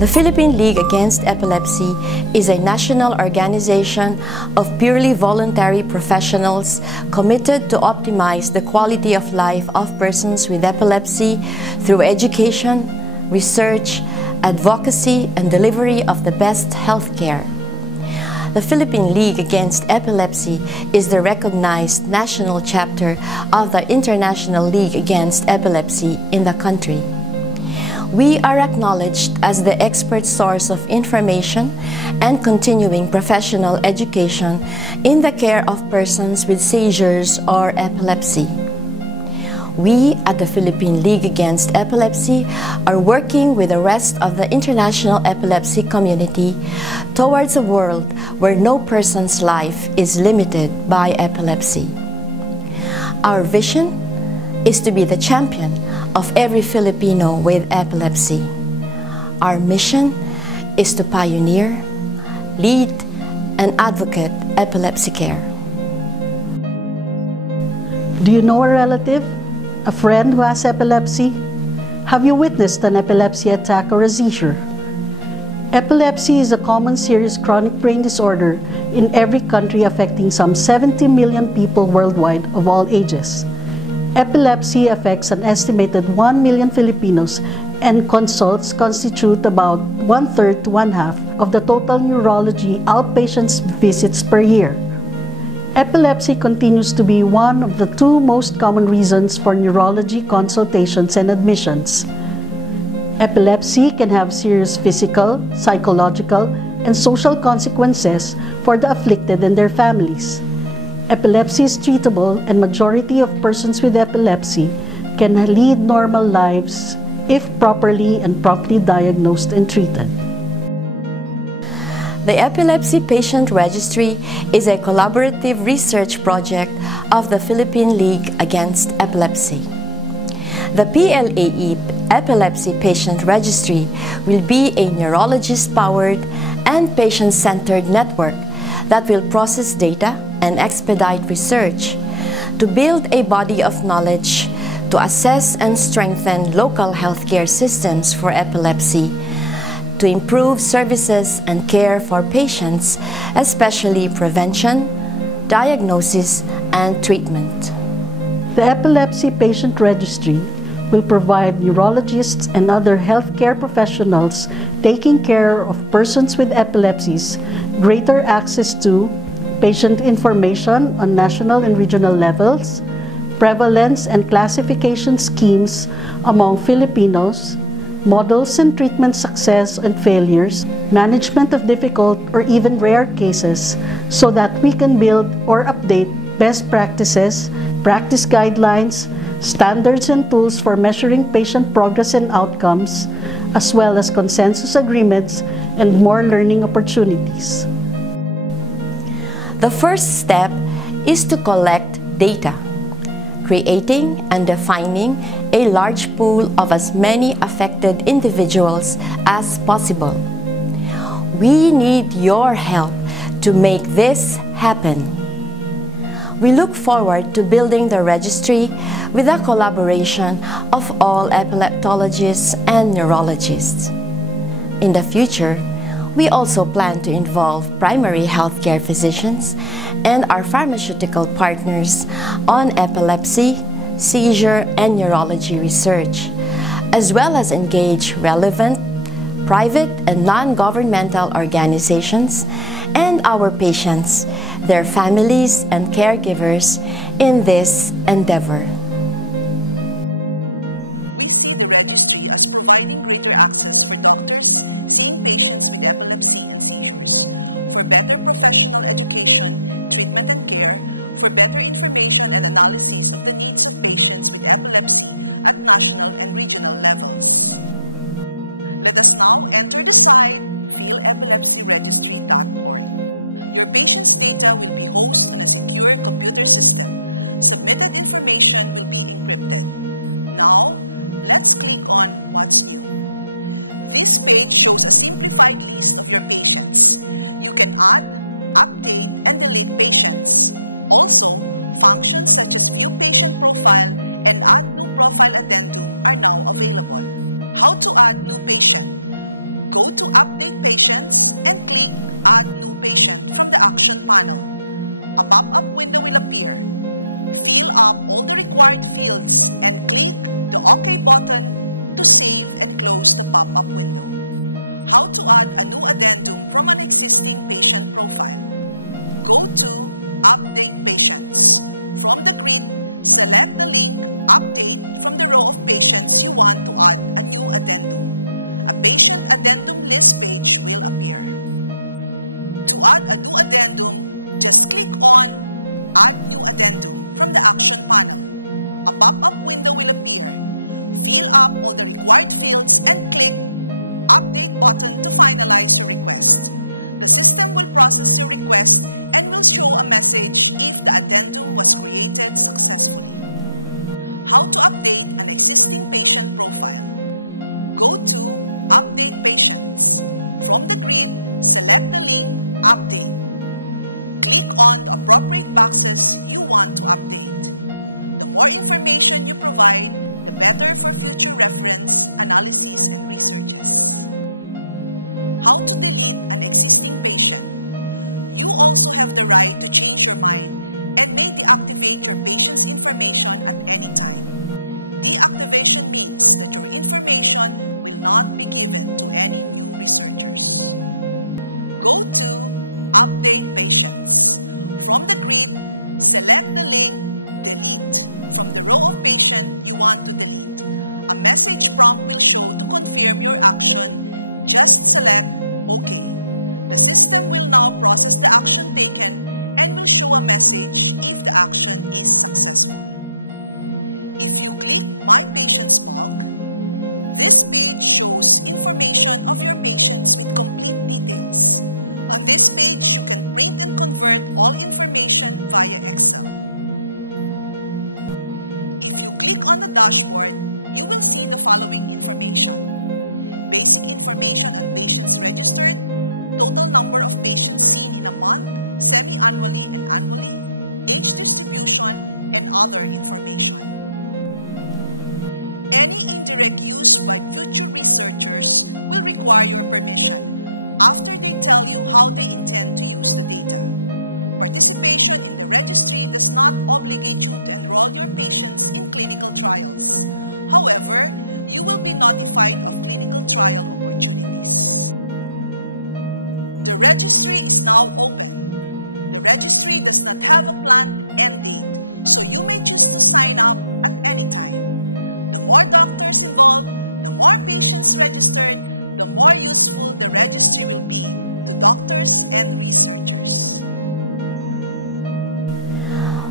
The Philippine League Against Epilepsy is a national organization of purely voluntary professionals committed to optimize the quality of life of persons with epilepsy through education, research, advocacy, and delivery of the best health care. The Philippine League Against Epilepsy is the recognized national chapter of the International League Against Epilepsy in the country. We are acknowledged as the expert source of information and continuing professional education in the care of persons with seizures or epilepsy. We at the Philippine League Against Epilepsy are working with the rest of the international epilepsy community towards a world where no person's life is limited by epilepsy. Our vision is to be the champion of every Filipino with epilepsy. Our mission is to pioneer, lead, and advocate epilepsy care. Do you know a relative, a friend who has epilepsy? Have you witnessed an epilepsy attack or a seizure? Epilepsy is a common serious chronic brain disorder in every country affecting some 70 million people worldwide of all ages. Epilepsy affects an estimated 1 million Filipinos, and consults constitute about 1/3 to 1/2 of the total neurology outpatient visits per year. Epilepsy continues to be one of the two most common reasons for neurology consultations and admissions. Epilepsy can have serious physical, psychological, and social consequences for the afflicted and their families. Epilepsy is treatable, and majority of persons with epilepsy can lead normal lives if properly and promptly diagnosed and treated. The Epilepsy Patient Registry is a collaborative research project of the Philippine League Against Epilepsy. The PLAE Epilepsy Patient Registry will be a neurologist-powered and patient-centered network that will process data and expedite research to build a body of knowledge to assess and strengthen local healthcare systems for epilepsy, to improve services and care for patients, especially prevention, diagnosis, and treatment. The Epilepsy Patient Registry will provide neurologists and other healthcare professionals taking care of persons with epilepsies greater access to patient information on national and regional levels, prevalence and classification schemes among Filipinos, models and treatment success and failures, management of difficult or even rare cases, so that we can build or update best practices, practice guidelines, standards and tools for measuring patient progress and outcomes, as well as consensus agreements and more learning opportunities. The first step is to collect data, creating and defining a large pool of as many affected individuals as possible. We need your help to make this happen. We look forward to building the registry with the collaboration of all epileptologists and neurologists. In the future, we also plan to involve primary healthcare physicians and our pharmaceutical partners on epilepsy, seizure, and neurology research, as well as engage relevant, private, and non-governmental organizations and our patients, their families, and caregivers in this endeavor.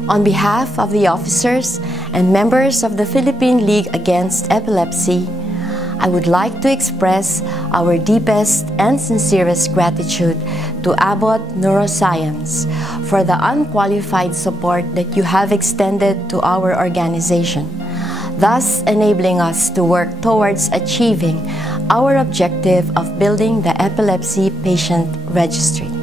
On behalf of the officers and members of the Philippine League Against Epilepsy, I would like to express our deepest and sincerest gratitude to Abbott Neuroscience for the unqualified support that you have extended to our organization, thus enabling us to work towards achieving our objective of building the Epilepsy Patient Registry.